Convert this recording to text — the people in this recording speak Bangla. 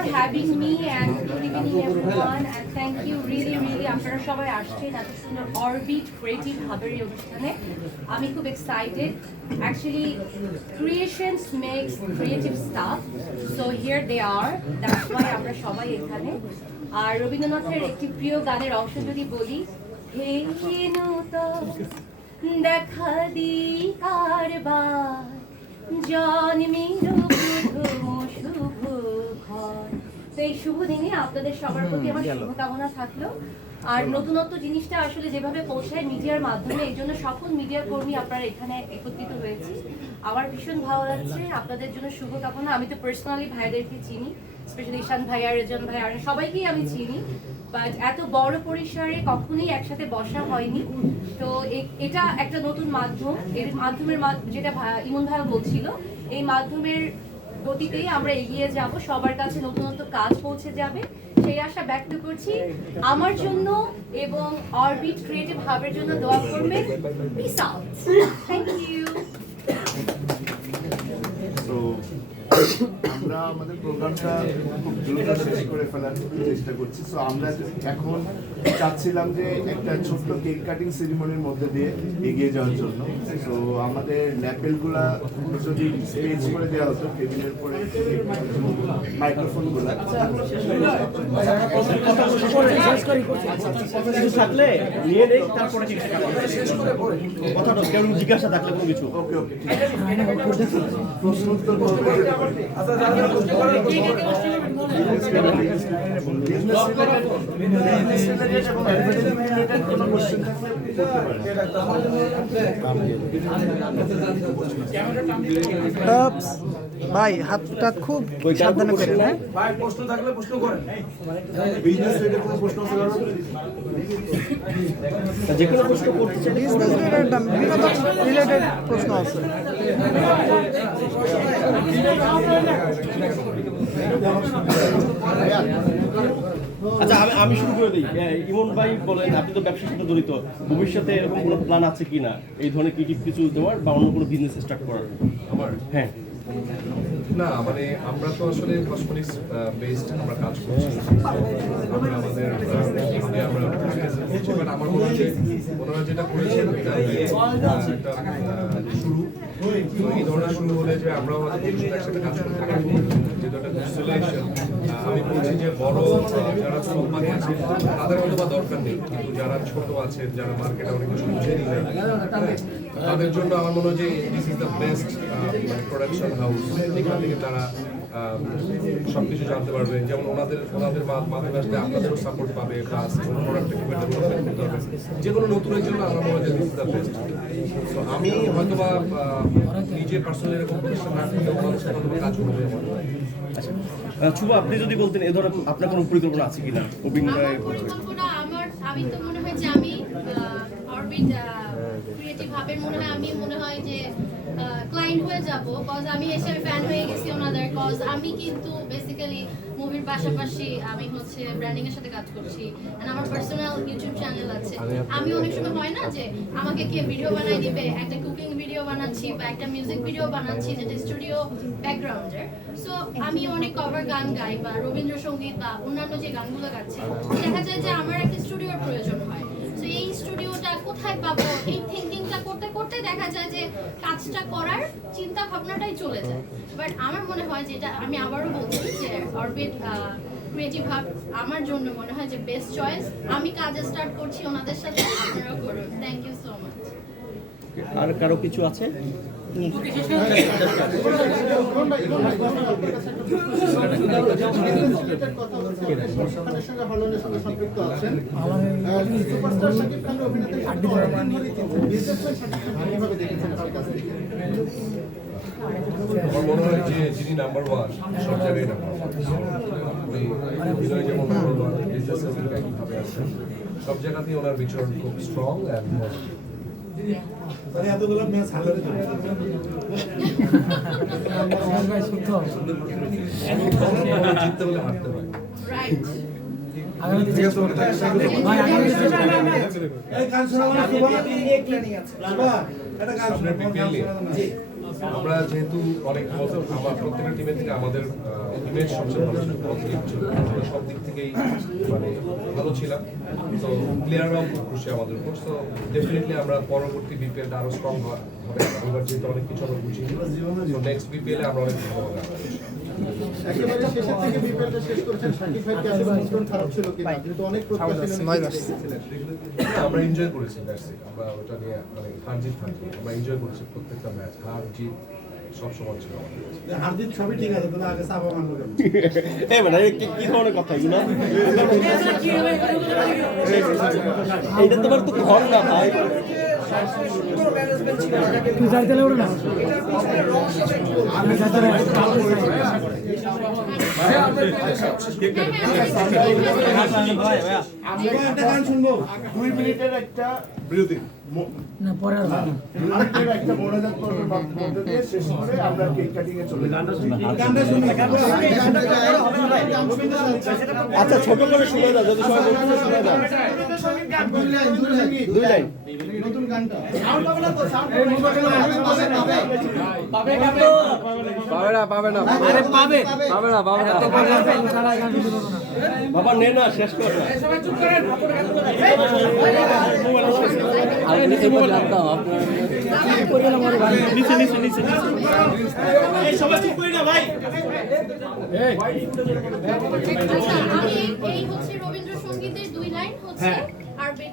for having me and good evening everyone and thank you really আপনারা সবাই আসছেন এত সুন্দর অরবিট ক্রিয়েটিভ হাবের এই অনুষ্ঠানে আমি খুব excited actually creations makes creative stuff so here they are that's why আমরা সবাই এখানে আর রবীন্দ্রনাথের একটি প্রিয় গানের অংশ যদি বলি হে নূতন দেখা দি কারবার জন্মের প্রথম শুভ ঘর তো এই শুভ দিনে আপনাদের সবার প্রতি আমার শুভকামনা থাকলো আর নতুনত্ব জিনিসটা আসলে যেভাবে পৌঁছায় মিডিয়ার মাধ্যমে এই জন্য সকল মিডিয়া কর্মী আপনারা এখানে একত্রিত হয়েছে আমার ভীষণ ভালো লাগছে আপনাদের জন্য শুভকামনা আমি তো পার্সোনালি ভাইদেরকে চিনি স্পেশালি ঈশান ভাইয়া রেজন ভাইয়া সবাইকেই আমি চিনি বাট এত বড় পরিসরে কখনোই একসাথে বসা হয়নি তো এটা একটা নতুন মাধ্যম এর মাধ্যমের যেটা ইমন ভাইয়া বলছিল এই মাধ্যমের গতিতেই আমরা এগিয়ে যাব সবার কাছে নতুনত্ব কাজ পৌঁছে যাবে সেই আশা ব্যক্ত করছি আমার জন্য এবং অরবিট ক্রিয়েটিভ হাবের জন্য দোয়া করবেন পিস আউট থ্যাংক ইউ আমরা আমাদের প্রোগ্রামটা খুব দ্রুত শেষ করে ফেলার চেষ্টা করছি সো আমরা এখন চাচ্ছিলাম যে একটা ছোট্ট কেক কাটিং সেরিমনির মধ্যে দিয়ে এগিয়ে যাওয়ার জন্য সো আমাদের ল্যাপেলগুলা যদি স্টেজ করে দেওয়া হতো টেবিলের পরে মাইক্রোফোনগুলো থাকলে নিয়ে নেই তারপরে কথাটা কেউ জিজ্ঞাসা থাকলে কোনো কিছু ওকে ওকে প্রশ্ন উত্তর ভাই হাতটা খুব সাবধানে করেন হ্যাঁ ভাই প্রশ্ন থাকলে প্রশ্ন করেন বিজনেস রিলেটেড কোনো প্রশ্ন আছে যে কোনো প্রশ্ন করতে চাই বিজনেস রিলেটেড বিনোদন রিলেটেড প্রশ্ন আছে আচ্ছা আমি শুরু করে দিই ইমন ভাই বলেন আপনি তো ব্যবসার সাথে জড়িত ভবিষ্যতে এরকম কোনো প্ল্যান আছে কিনা এই ধরনের ক্রিয়েটিভ কিছু দেওয়ার বা অন্য কোনো বিজনেস স্টার্ট করার আমার হ্যাঁ না মানে আমরা তো আসলে কসমেটিক্স বেসড আমরা কাজ করছি আমরা আমাদের আমরা বাট আমার মনে হয় যে ওনারা যেটা করেছেন এটা একটা শুরু তো এই ধরনের শুরু হলে যে আমরাও হয়তো একসাথে কাজ করতে পারবো যেহেতু একটা ডিজিটালাইজেশন আমি বলছি যে বড় যারা কোম্পানি আছে তাদের হয়তো বা দরকার নেই কিন্তু যারা ছোট আছেন যারা মার্কেটে অনেক কিছু বুঝে নিলেন তাদের জন্য আমার মনে হয় যে দিস ইজ দ্য বেস্ট মানে প্রোডাকশন হাউস এখান থেকে তারা সবকিছু জানতে পারবে যেমন ওনাদের মাধ্যমে আসলে আপনাদেরও সাপোর্ট পাবে প্লাস কোনো প্রোডাক্টকে ডেভেলপমেন্ট করতে পারবে যে কোনো নতুনের জন্য আমার মনে হয় যে দিস ইজ দ্য বেস্ট তো আমি হয়তো বা নিজে পার্সোনালি এরকম প্রতিষ্ঠান না করলে ওনাদের সাথে কাজ করবো আচ্ছা শুভ আপনি যদি বলতেন এ ধরনের আপনার কোনো পরিকল্পনা আছে কিনা আমার পরিকল্পনা আমি তো মনে হয় যে আমি অরবিট ক্রিয়েটিভ হাবের মনে হয় যে ক্লায়েন্ট হয়ে যাব কজ আমি এসে ফ্যান হয়ে গেছি ওনাদের কজ আমি কিন্তু বেসিক্যালি মুভির পাশাপাশি আমি হচ্ছে ব্র্যান্ডিং এর সাথে কাজ করছি এন্ড আমার পার্সোনাল ইউটিউব চ্যানেল আছে আমি অনেক সময় হয় না যে আমাকে কে ভিডিও বানাই দিবে একটা কুকিং ভিডিও বানাচ্ছি বা একটা মিউজিক ভিডিও বানাচ্ছি যেটা স্টুডিও ব্যাকগ্রাউন্ডের সো আমি অনেক কভার গান গাই বা রবীন্দ্রসঙ্গীত বা অন্যান্য যে গানগুলো গাচ্ছি দেখা যায় যে আমার একটা স্টুডিওর প্রয়োজন হয় সো এই স্টুডিওটা কোথায় পাবো এই থিঙ্কিংটা করতে করতে দেখা যায় যে কাজটা করার চিন্তা ভাবনাটাই চলে যায় বাট আমার মনে হয় যেটা আমি আবারও বলছি যে অরবিট ক্রিয়েটিভ হাব আমার জন্য মনে হয় যে বেস্ট চয়েস আমি কাজ স্টার্ট করছি ওনাদের সাথে আপনারাও করুন থ্যাংক ইউ সো মাচ আর কারো কিছু আছে আমার মনে হয় যে যিনি নাম্বার ওয়ান সব জায়গায় নাম্বার ওয়ান বিজয় যেমন নাম্বার ওয়ান বিজনেসের একইভাবে আছেন সব জায়গাতেই ওনার বিচরণ খুব স্ট্রং অ্যান্ড জিততে হলে হারতে হয় আমরা যেহেতু অনেক আমার প্রত্যেকটা টিমের থেকে আমাদের ইমেজ সবচেয়ে ভালো ছিল, পজিটিভ ছিল, আমরা সব দিক থেকেই মানে ভালো ছিলাম। তো প্লেয়াররাও খুব খুশি আমাদের উপর। সো ডেফিনেটলি আমরা পরবর্তী বিপিএলটা আরো স্ট্রং হবে। এবার যেহেতু অনেক কিছু আমরা বুঝি, তো নেক্সট বিপিএলে আমরা অনেক ভালো হবে। একেবারে শেষের থেকে বিপিএলটা শেষ করেছেন, শাকিব ভাই কি আসলে মন খারাপ ছিল কিনা? যেহেতু অনেক প্রত্যাশা আমরা এনজয় করেছি দ্যাটস ইট। আমরা ওটা নিয়ে মানে হার জিত থাকি, আমরা এনজয় করেছি প্রত্যেকটা ম্যাচ, হার জিত সব সময় ছিল আমাদের কাছে। হারজিত সবই ঠিক আছে, তবে আগে চাপা মানবো কেন? এই মানে কি ধরনের কথা এগুলো? এইটা তোমার তো ঘর না ভাই। একটা গান শুনবো। 2 মিনিটের একটা বিরতি আরেকটা একটা মোনাজাত পর্বের মধ্যে দিয়ে শেষ করে আমরা কেক কাটিং এ চলে যাব। গানটা শুনি। আচ্ছা ছোট করে শুনে দাও, যদি সবাই বলতে শুনে দাও। 2 লাইন নতুন গানটা। বাবা নে না, শেষ কর না। নিচে নিচে নিচে এই সবাই চুপ করি না ভাই। আচ্ছা, আমি এই হচ্ছে রবীন্দ্রসঙ্গীতের 2 লাইন হচ্ছে আরবিট